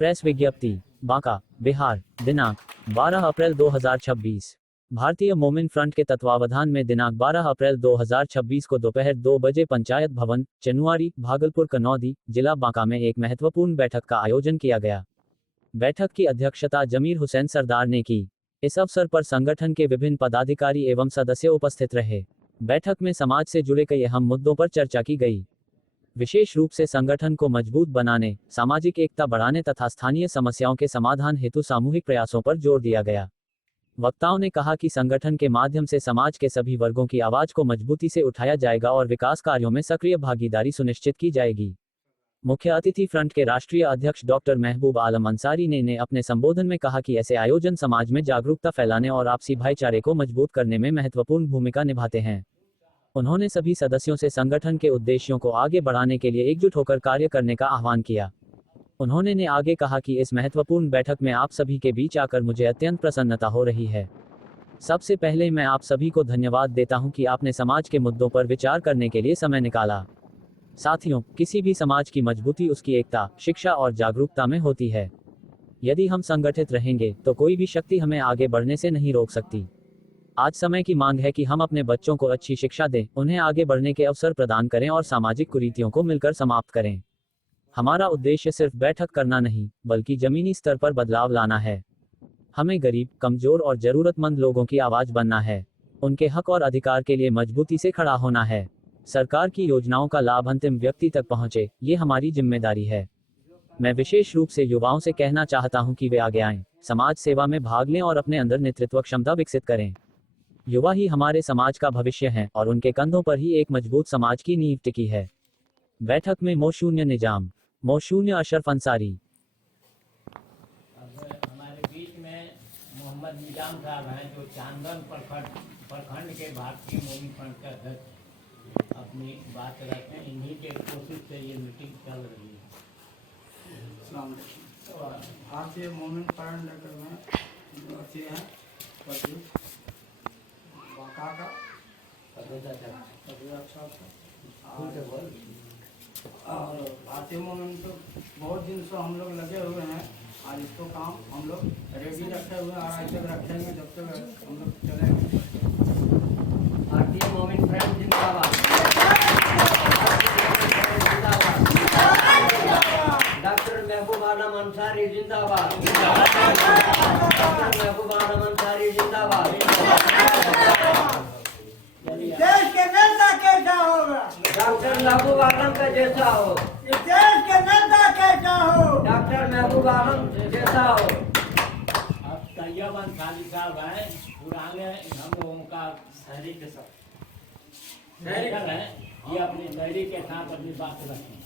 Press विज्ञप्ति, बांका, बिहार, दिनांक 12 अप्रैल 2026। भारतीय मोमिन फ्रंट के तत्वावधान में दिनांक 12 अप्रैल 2026 को दोपहर 2 बजे पंचायत भवन, चनुआरी, भागलपुर कनौदी, जिला बांका में एक महत्वपूर्ण बैठक का आयोजन किया गया। बैठक की अध्यक्षता जमीर हुसैन सरदार ने की। इस अवसर पर संगठन के विभिन्न पदाधिकारी एवं सदस्य उपस्थित रहे। बैठक में समाज से जुड़े कई अहम मुद्दों पर चर्चा की गई। विशेष रूप से संगठन को मजबूत बनाने, सामाजिक एकता बढ़ाने तथा स्थानीय समस्याओं के समाधान हेतु सामूहिक प्रयासों पर जोर दिया गया। वक्ताओं ने कहा कि संगठन के माध्यम से समाज के सभी वर्गों की आवाज को मजबूती से उठाया जाएगा और विकास कार्यों में सक्रिय भागीदारी सुनिश्चित की जाएगी। मुख्य अतिथि फ्रंट के राष्ट्रीय अध्यक्ष डॉक्टर महबूब आलम अंसारी ने अपने संबोधन में कहा कि ऐसे आयोजन समाज में जागरूकता फैलाने और आपसी भाईचारे को मजबूत करने में महत्वपूर्ण भूमिका निभाते हैं। उन्होंने सभी सदस्यों से संगठन के उद्देश्यों को आगे बढ़ाने के लिए एकजुट होकर कार्य करने का आह्वान किया। उन्होंने आगे कहा कि इस महत्वपूर्ण बैठक में आप सभी के बीच आकर मुझे अत्यंत प्रसन्नता हो रही है। सबसे पहले मैं आप सभी को धन्यवाद देता हूं कि आपने समाज के मुद्दों पर विचार करने के लिए समय निकाला। साथियों, किसी भी समाज की मजबूती उसकी एकता, शिक्षा और जागरूकता में होती है। यदि हम संगठित रहेंगे तो कोई भी शक्ति हमें आगे बढ़ने से नहीं रोक सकती। आज समय की मांग है कि हम अपने बच्चों को अच्छी शिक्षा दें, उन्हें आगे बढ़ने के अवसर प्रदान करें और सामाजिक कुरीतियों को मिलकर समाप्त करें। हमारा उद्देश्य सिर्फ बैठक करना नहीं, बल्कि जमीनी स्तर पर बदलाव लाना है। हमें गरीब, कमजोर और जरूरतमंद लोगों की आवाज बनना है। उनके हक और अधिकार के लिए मजबूती से खड़ा होना है। सरकार की योजनाओं का लाभ अंतिम व्यक्ति तक पहुंचे, ये हमारी जिम्मेदारी है। मैं विशेष रूप से युवाओं से कहना चाहता हूं कि वे आगे आएं, समाज सेवा में भाग लें और अपने अंदर नेतृत्व क्षमता विकसित करें। युवा ही हमारे समाज का भविष्य हैं और उनके कंधों पर ही एक मजबूत समाज की नींव टिकी है। बैठक में मोशून्य निजाम, मोशून्य अशरफ अंसारी। हमारे बीच में मोहम्मद निजाम साहब हैं, जो चांदन प्रखंड के भारतीय मोमिन फ्रंट के अध्यक्ष अपनी बात रखते हैं। इन्हीं के कोशिश से ये मीटिंग चल रही है। भारतीय मोमिन फ्रंट नगर में हैं बांका का और भारतीय मोमिन तो बहुत दिन से हम लोग लगे हुए हैं। आज इसको काम हम लोग रेडी रखे हुए हैं और आज तक रखेंगे जब तक हम लोग चलेंगे। भारतीय मोमिन फ्रंट जिंदाबाद। डॉक्टर महबूब आलम अंसारी जिंदाबाद। डॉक्टर महबूब आलम अंसारी जिंदाबाद। देश के नेता कैसा होगा? डॉक्टर महबूब आलम का जैसा हो। देश के नेता कैसा हो? डॉक्टर महबूब आलम जैसा हो। अब तैयब अंसारी साहब हैं, पुराने हम लोगों का शहरी के साथ है, ये अपनी शहरी के साथ अपनी बात रखें।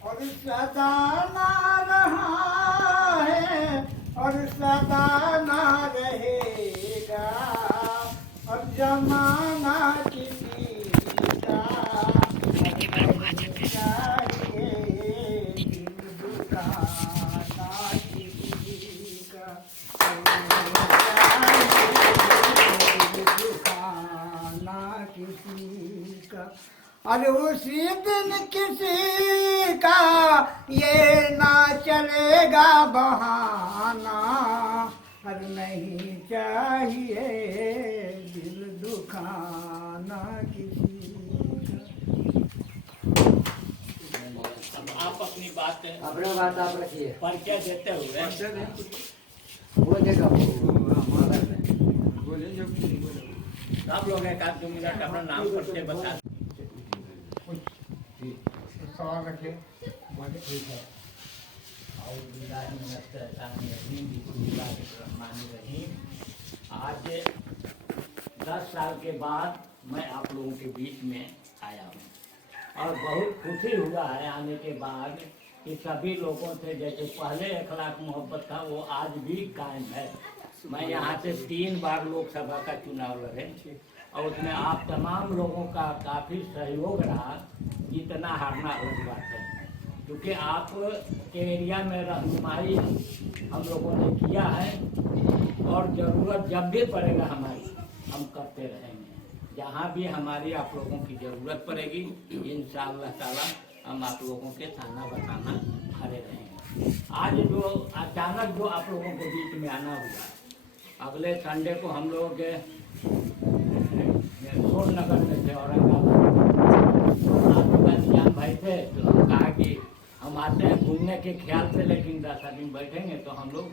और सदा ना रहा है और सदा ना रहेगा, और जमाना किसी का चाहिए दुकाना किसी का, दुकाना किसी का। और उसी दिन किसी का ये ना चलेगा बहाना, और नहीं चाहिए दिल दुखाना किसी का। अब आप अपनी बात आप रखिए। परिचय देते हुए आप लोग एक आध 2 मिनट अपना नाम परिचय बता। सवाल रखिए। ठीक है। आज 10 साल के बाद मैं आप लोगों के बीच में आया हूँ और बहुत खुशी हुआ है आने के बाद कि सभी लोगों से जैसे पहले अखलाक मोहब्बत था वो आज भी कायम है। मैं यहाँ से 3 बार लोकसभा का चुनाव लड़े और उसमें आप तमाम लोगों का काफ़ी सहयोग रहा, जितना हारना अलग बात है, क्योंकि आप के एरिया में रहनुमाई हम लोगों ने किया है और ज़रूरत जब भी पड़ेगा हमारी हम करते रहेंगे। जहाँ भी हमारी आप लोगों की ज़रूरत पड़ेगी इंशाअल्लाह ताला हम आप लोगों के थाना बताना खड़े रहेंगे। आज जो अचानक जो आप लोगों के बीच में आना हुआ, अगले संडे को हम लोग सोन नगर में थे औरंगाबाद, आपका निजाम भाई थे, तो हम कहा कि हम आते हैं घूमने के ख्याल से, लेकिन 10 दिन बैठेंगे तो हम लोग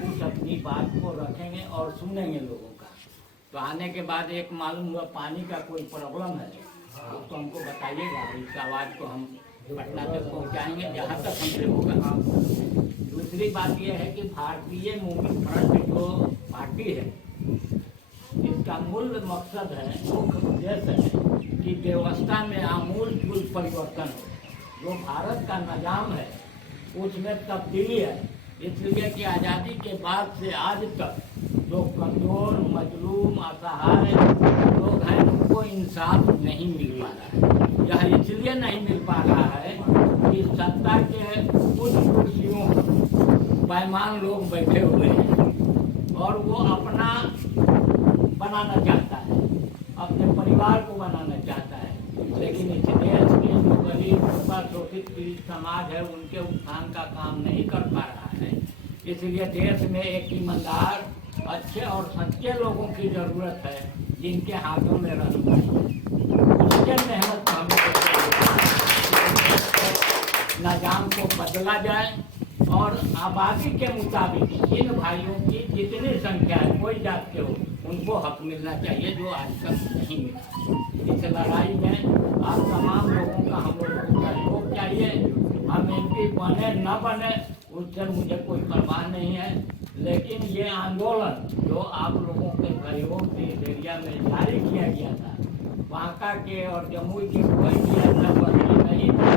कुछ अपनी बात को रखेंगे और सुनेंगे लोगों का। तो आने के बाद एक मालूम हुआ पानी का कोई प्रॉब्लम है, तो हमको बताइएगा, इस आवाज़ को हम पटना तक पहुँचाएंगे जहाँ तक हमसे होगा। दूसरी बात यह है कि भारतीय मोमिन फ्रंट जो पार्टी है, इसका मूल मकसद है, मुख्य उद्देश्य है कि व्यवस्था में आमूल परिवर्तन हो। जो भारत का निजाम है उसमें तब्दीली है, इसलिए कि आज़ादी के बाद से आज तक जो कमज़ोर, मजलूम, असहाय लोग हैं उनको इंसाफ नहीं मिल पा रहा है। यह इसलिए नहीं मिल पा रहा है कि सत्ता के कुछ कुर्सियों बेईमान लोग बैठे हुए हैं और वो अपना बनाना चाहता है, अपने परिवार को बनाना चाहता है, लेकिन इस देश के जो गरीब शोषित पीड़ित समाज है उनके उत्थान का काम नहीं कर पा रहा है। इसलिए देश में एक ईमानदार, अच्छे और सच्चे लोगों की जरूरत है, जिनके हाथों में रहनुमाई है। उसके मेहनत हम निजाम को बदला जाए और आबादी के मुताबिक इन भाइयों की जितनी संख्या है, कोई जात के हो, उनको हक मिलना चाहिए जो आज तक नहीं मिला। इस लड़ाई में आप तमाम लोगों का हम लोगों को सहयोग चाहिए। हम MP बने न बने उससे मुझे कोई परवाह नहीं है, लेकिन ये आंदोलन जो आप लोगों के सहयोग से इस एरिया में जारी किया गया था, बांका के और जमुई के कोई भी ऐसा बस्ती नहीं था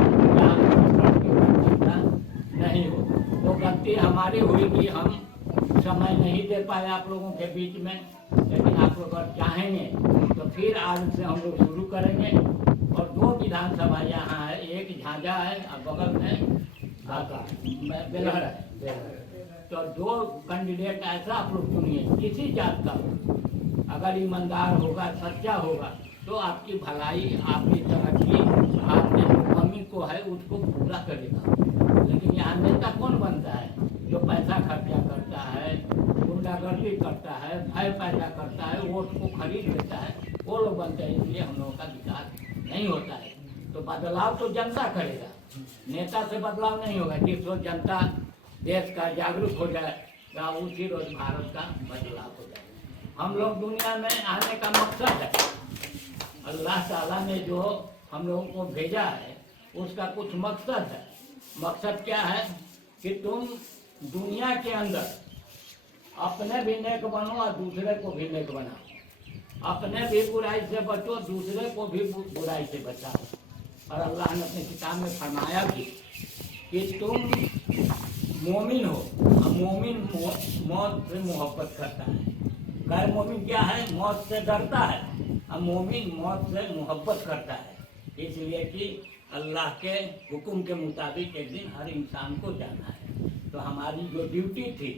नहीं हो। वो गलती हमारी हुई कि हम समय नहीं दे पाए आप लोगों के बीच में, लेकिन आप लोग अगर चाहेंगे तो फिर आज से हम लोग शुरू करेंगे। और 2 विधानसभा यहाँ है, एक झांझा है और बगल में बेलहर है। तो 2 कैंडिडेट ऐसा आप लोग चुनिए, किसी जात का हो, अगर ईमानदार होगा, सच्चा होगा, तो आपकी भलाई, आपकी तरक्की, आपने जो कमी को है उसको पूरा करेगा। लेकिन यहाँ नेता कौन बनता है? जो पैसा खर्चा करता है, गुंडागर्दी करता है, भय पैदा करता है, वोट को खरीद लेता है, वो लोग बनते हैं। इसलिए हम लोगों का विकास नहीं होता है। तो बदलाव तो जनता करेगा, नेता से बदलाव नहीं होगा। जिस रोज जनता देश का जागरूक हो जाएगा, उसी रोज भारत का बदलाव हो जाएगा। हम लोग दुनिया में आने का मकसद है, अल्लाह ताला ने जो हम लोगों को भेजा है उसका कुछ मकसद है। मकसद क्या है कि तुम दुनिया के अंदर अपने भी नेक बनो और दूसरे को भी नेक बनाओ, अपने भी बुराई से बचो, दूसरे को भी बुराई से बचाओ। और अल्लाह ने अपनी किताब में फरमाया भी कि तुम मोमिन हो, और मोमिन मौत से मोहब्बत करता है। गैर मोमिन क्या है? मौत से डरता है, और मोमिन मौत से मोहब्बत करता है। इसलिए कि अल्लाह के हुक्म के मुताबिक एक दिन हर इंसान को जाना है। तो हमारी जो ड्यूटी थी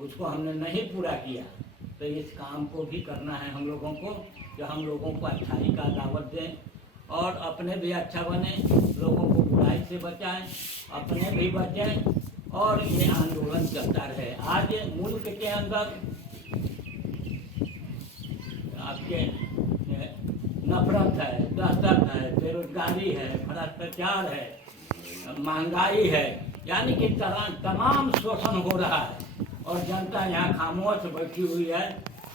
उसको हमने नहीं पूरा किया, तो इस काम को भी करना है हम लोगों को, जो हम लोगों को अच्छाई का दावत दें और अपने भी अच्छा बने, लोगों को बुराई से बचाएं, अपने भी बचें और ये आंदोलन चलता रहे। आज मुल्क के अंदर आपके नफरत है, दहशत है, बेरोजगारी है, भ्रष्टाचार है, महंगाई है, यानी कि तमाम शोषण हो रहा है और जनता यहाँ खामोश बैठी हुई है,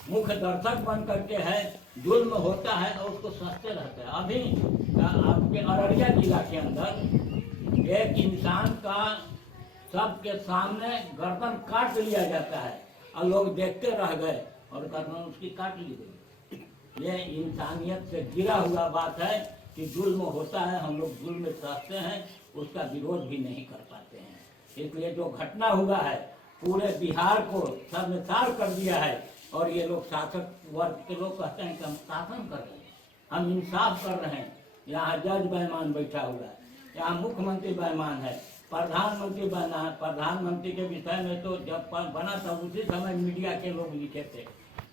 मुख्य दर्शक बन करके है। जुल्म होता है और उसको सहते रहते हैं। अभी आपके अररिया जिला के अंदर एक इंसान का सबके सामने गर्दन काट लिया जाता है और लोग देखते रह गए और गर्दन उसकी काट ली गई। ये इंसानियत से गिरा हुआ बात है कि जुल्म होता है, हम लोग जुल्म सहते हैं, उसका विरोध भी नहीं कर पाते हैं। इसलिए जो घटना हुआ है पूरे बिहार को शर्मसार कर दिया है। और ये लोग शासक वर्ग के लोग कहते हैं कि हम शासन कर रहे हैं, हम इंसाफ कर रहे हैं। यहाँ जज बेईमान बैठा हुआ है, यहाँ मुख्यमंत्री बेईमान है, प्रधानमंत्री बना है। प्रधानमंत्री के विषय में तो जब बना था उसी समय मीडिया के लोग लिखे थे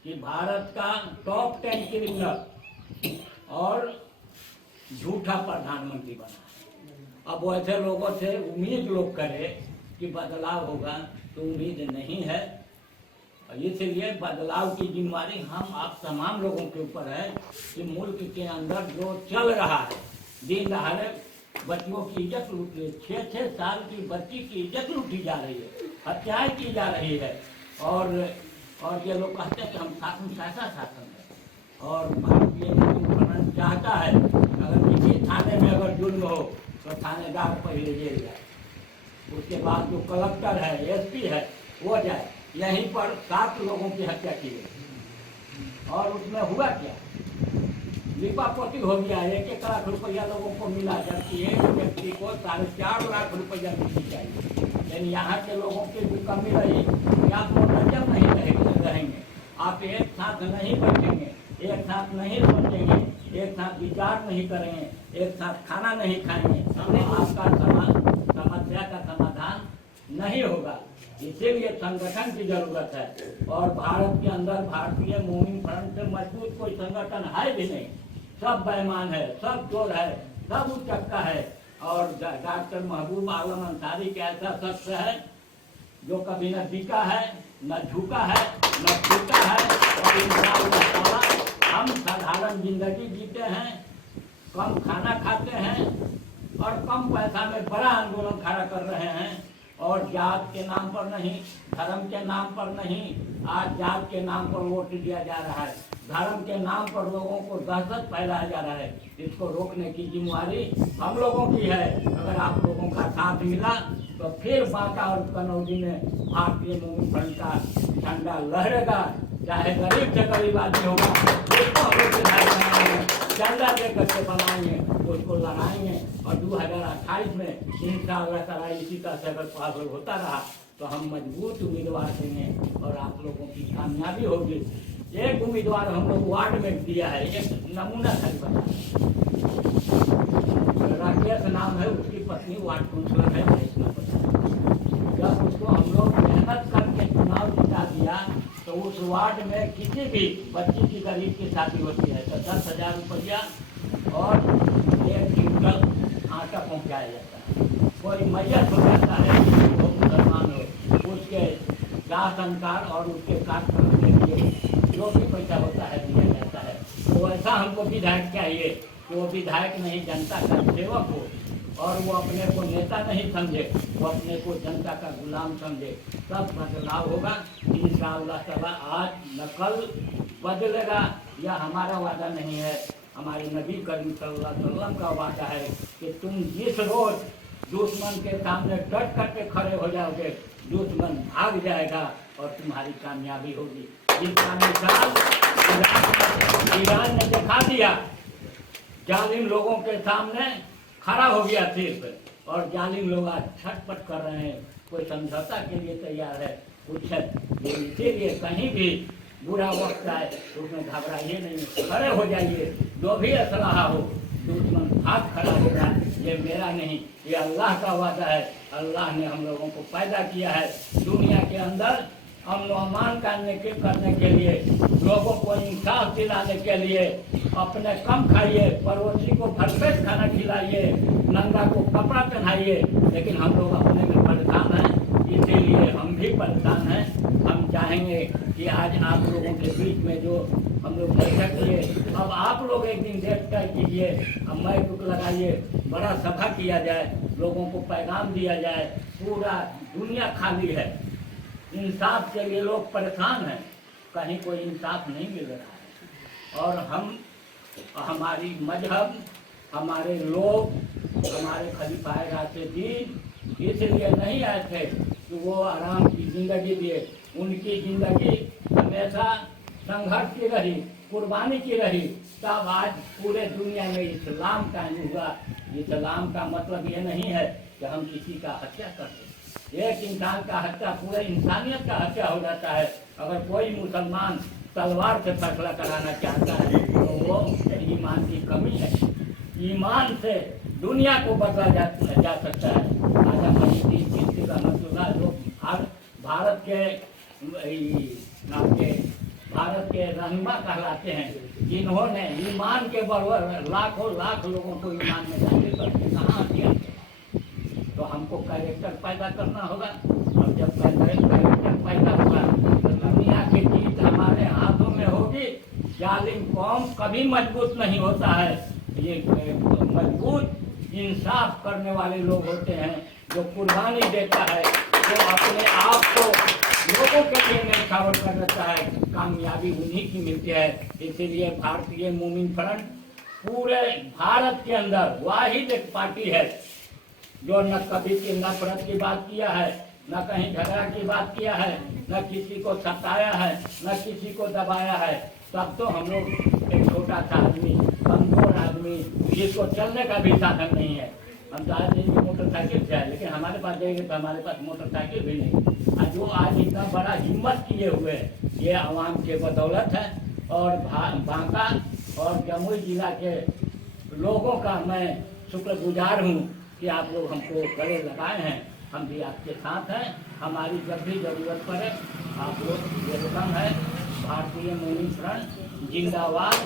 कि भारत का टॉप 10 क्रिमिनल और झूठा प्रधानमंत्री बना। अब वैसे लोगों से उम्मीद लोग करे कि बदलाव होगा तो उम्मीद नहीं है। और इसलिए बदलाव की जिम्मेदारी हम आप तमाम लोगों के ऊपर है कि मुल्क के अंदर जो चल रहा है, दिन दहाड़े बच्चियों की इज्जत लूट रही है, 6-6 साल की बच्ची की इज्जत लूटी जा रही है, हत्याएं की जा रही है। और ये लोग कहते हैं कि हम शासन कैसा शासन है। और भारतीय नियम चाहता है अगर किसी थाने में अगर जुर्म हो तो थानेदार पहले जेल जाए, उसके बाद जो कलेक्टर है, एसपी है, वो जाए। यहीं पर 7 लोगों की हत्या की गई और उसमें हुआ क्या, लिपापोती हो गया। 1-1 लाख रुपया लोगों को मिला, जबकि एक व्यक्ति को 4.5 लाख रुपया मिलनी चाहिए। लेकिन यहाँ के लोगों की भी कमी रही कि आप लोग नजर नहीं रहेंगे, आप एक साथ नहीं बैठेंगे, एक साथ नहीं सोचेंगे, एक साथ विचार नहीं करेंगे, एक साथ खाना नहीं खाएंगे, आपका समस्या का समाधान नहीं होगा। इसीलिए संगठन की जरूरत है। और भारत के अंदर भारतीय मोमिन फ्रंट से मजबूत कोई संगठन है भी नहीं। सब बेईमान है, सब चोर है, सब उचक्का है। और डॉक्टर महबूब आलम अंसारी के ऐसा शख्स है जो कभी न बिका है, न झुका है, न छूटा है। और इंशाअल्लाह हम साधारण जिंदगी जीते हैं, कम खाना खाते हैं और कम पैसा में बड़ा आंदोलन खड़ा कर रहे हैं। और जात के नाम पर नहीं, धर्म के नाम पर नहीं, आज जात के नाम पर वोट दिया जा रहा है, धर्म के नाम पर लोगों को दहशत फैलाया जा रहा है। इसको रोकने की जिम्मेदारी हम लोगों की है। अगर आप लोगों का साथ मिला तो फिर बांका और कनौजी में भारतीय मोमिन फ्रंट का झंडा लहरेगा। चाहे गरीब से गरीब आदमी होगा, उसको हम लोग विधायक बनाएंगे, चंदा दे करके बनाएंगे, उसको लड़ाएंगे। और 2028 में इंशाअल्लाह ताला इसी तरह से अगर पास होता रहा तो हम मजबूत उम्मीदवार देंगे और आप लोगों की कामयाबी होगी। एक उम्मीदवार हम लोग वार्ड में दिया है, एक नमूना खाली बता, राकेश नाम है, उसकी पत्नी वार्ड काउंसिलर है। जब उसको हम लोग मेहनत करके चुनाव जिता दिया तो उस वार्ड में किसी भी बच्ची की गरीब की शादी होती है तो 10,000 रुपया और 1 क्विंटल आटा पहुँचाया जाता है। कोई मैयत हो जाता है, वो मुसलमान हो, उसके दाह संस्कार और उसके कार्यक्रम के लिए जो भी पैसा होता है दिया जाता है। तो ऐसा हमको विधायक चाहिए कि वो विधायक नहीं, जनता का सेवक हो और वो अपने को नेता नहीं समझे, वो अपने को जनता का गुलाम समझे। तब बदलाव होगा इंशाअल्लाह ताला। आज न कल बदलेगा, यह हमारा वादा नहीं है, हमारे नबी करीम सल्लल्लाहु अलैहि वसल्लम का वादा है कि तुम जिस रोज दुश्मन के सामने डट करके खड़े हो जाओगे, दुश्मन भाग जाएगा और तुम्हारी कामयाबी होगी। इसका मिसाल ईरान ने दिखा दिया, जालिम लोगों के सामने खड़ा हो गया सिर्फ, और जालिम लोग आज छटपट कर रहे हैं, कोई समझौता के लिए तैयार है कुछ। इसीलिए कहीं भी बुरा वक्त आए तो उसमें घबराइए नहीं, खड़े हो जाइए, जो भी असलाह हो, दुश्मन भाग खड़ा हो जाए। ये मेरा नहीं, ये अल्लाह का वादा है। अल्लाह ने हम लोगों को पैदा किया है दुनिया के अंदर अमन अमान करने के लिए, लोगों को इंसाफ दिलाने के लिए। अपने कम खाइए, पड़ोसी को भरपेट खाना खिलाइए, नंगा को कपड़ा पहनाइए, लेकिन हम लोग अपने में परेशान हैं, इसीलिए हम भी परेशान हैं। हम चाहेंगे कि आज आप लोगों के बीच में जो हम लोग बैठक किए, अब आप लोग एक दिन डेट तय कीजिए, अब माइक लगाइए, बड़ा सभा किया जाए, लोगों को पैगाम दिया जाए। पूरा दुनिया खाली है, इंसाफ के लिए लोग परेशान हैं, कहीं कोई इंसाफ नहीं मिल रहा है। और हम, हमारी मजहब, हमारे लोग, हमारे खलीफाए राशिदीन इसलिए नहीं आए थे कि वो आराम की जिंदगी दिए। उनकी जिंदगी हमेशा संघर्ष की रही, कुर्बानी की रही, तब आज पूरे दुनिया में इस्लाम कायम हुआ। इस्लाम का मतलब ये नहीं है कि हम किसी का हत्या करते, एक इंसान का हत्या पूरे इंसानियत का हत्या हो जाता है। अगर कोई मुसलमान तलवार से फैसला कराना चाहता है तो वो ईमान की कमी है। ईमान से दुनिया को बदला जा सकता है। आजा मजीद चिश्ती रहमतुल्लाह जो भारत के रहनुमा कहलाते हैं, जिन्होंने ईमान के बराबर लाखों लाख लोगों को ईमान में दाखिल करके कहाँ किया। तो हमको कैरेक्टर पैदा करना होगा, और जब कैरेक्टर पैदा हुआ तो दुनिया की जीत हमारे हाथों में होगी। जालिम कौम कभी मजबूत नहीं होता है, ये मजबूत इंसाफ करने वाले लोग होते हैं, जो कुर्बानी देता है, जो अपने आप को लोगों के लिए न्यौछावर कर देता है, कामयाबी उन्हीं की मिलती है। इसीलिए भारतीय मोमिन फ्रंट पूरे भारत के अंदर वाहिद एक पार्टी है जो न कभी की नफरत की बात किया है, न कहीं झगड़ा की बात किया है, न किसी को सताया है, न किसी को दबाया है। तब तो हम लोग एक छोटा सा आदमी, कमजोर आदमी, जिसको चलने का भी साधन नहीं है, हम तो आज एक मोटरसाइकिल से है, लेकिन हमारे पास जाएंगे तो हमारे पास मोटरसाइकिल भी नहीं। और जो आज इतना बड़ा हिम्मत किए हुए ये आवाम के बदौलत है। और बांका और जमुई जिला के लोगों का मैं शुक्रगुजार हूँ कि आप लोग हमको गले लगाए हैं। हम भी आपके साथ हैं, हमारी जब भी जरूरत पड़े आप लोग वेलकम है। भारतीय मोमिन फ्रंट जिंदाबाद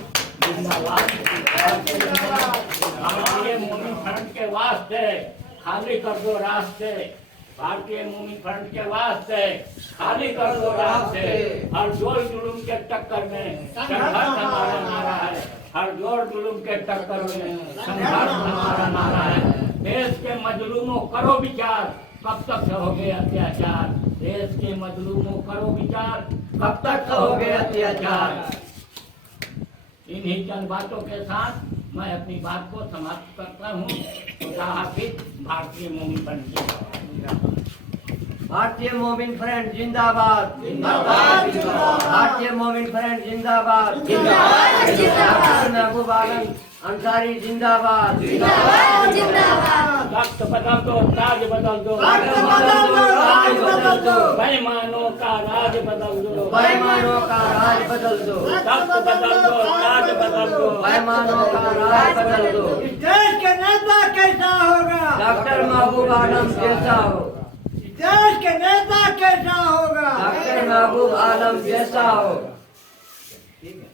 जिंदाबाद। भारतीय मोमिन फ्रंट के वास्ते खाली कर दो रास्ते, भारतीय मोमिन फ्रंट के वास्ते खाली कर दो रास्ते। हर जोर जुलूम के टक्कर में संघर्ष हमारा नारा है, हर जोर जुलूम के टक्कर में संघर्ष हमारा नारा है। देश के मजलूमों करो विचार, कब तक सहोगे अत्याचार। देश के मजलूमों करो विचार, कब तक सहोगे अत्याचार। इन्हीं चंद बातों के साथ मैं अपनी बात को समाप्त करता हूँ। खुदा हाफिज। भारतीय मोमिन फ्रंट जिंदाबाद। भारतीय मोमिन फ्रंट जिंदाबाद जिंदाबाद जिंदाबाद। भारतीय मोमिन फ्रंट जिंदाबाद जिंदाबाद जिंदाबाद। महबूब आलम अंसारी जिंदाबाद जिंदाबाद जिंदाबाद। वक्त बदल दो, राज बदल दो, वक्त बदल दो, राज बदल दो। बेईमानों का राज बदल दो, बेईमानों का राज बदल दो। वक्त बदल दो, राज बदल दो, बेईमानों का राज बदल दो। इस देश का नेता कैसा होगा? डॉक्टर महबूब आलम जैसा हो, देश के नेता कैसा होगा? डॉक्टर महबूब आलम जैसा हो। ठीक है।